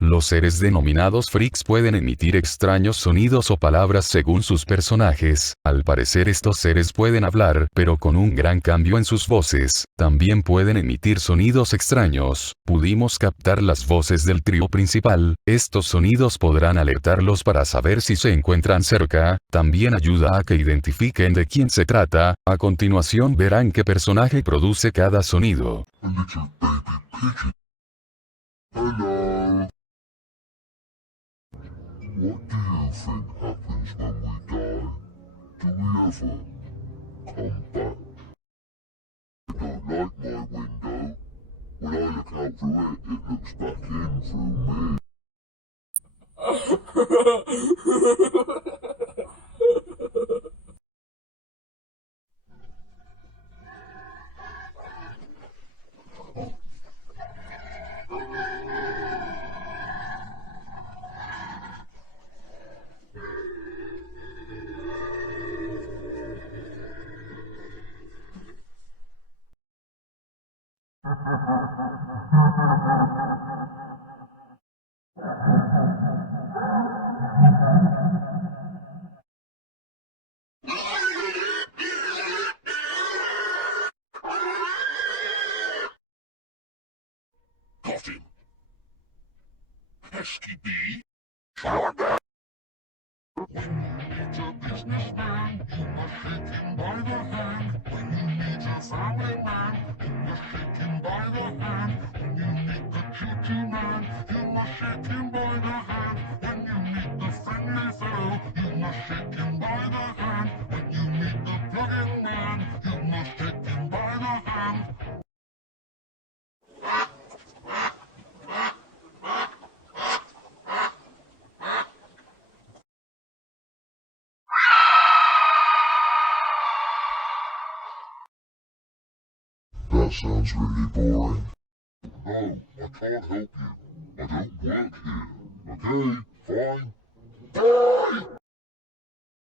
Los seres denominados freaks pueden emitir extraños sonidos o palabras según sus personajes. Al parecer estos seres pueden hablar, pero con un gran cambio en sus voces. También pueden emitir sonidos extraños. Pudimos captar las voces del trío principal. Estos sonidos podrán alertarlos para saber si se encuentran cerca. También ayuda a que identifiquen de quién se trata. A continuación verán qué personaje produce cada sonido. A little baby pigeon. Hello. What do you think happens when we die? Do we ever come back? I don't like my window. When I look out through it, it looks back in through me. Got him. Pesky bee. Shut down. When you meet a businessman, you must shake him by the hand. When you meet a family man, you must shake him by the hand. When you meet the choo-choo man, you must shake him by the hand. When you meet the friendly fellow, you must shake him by the hand. When you meet the plug-in man, you must shake him by the hand. That sounds really boring. No, I can't help you. I don't work here. Okay, fine. Bye!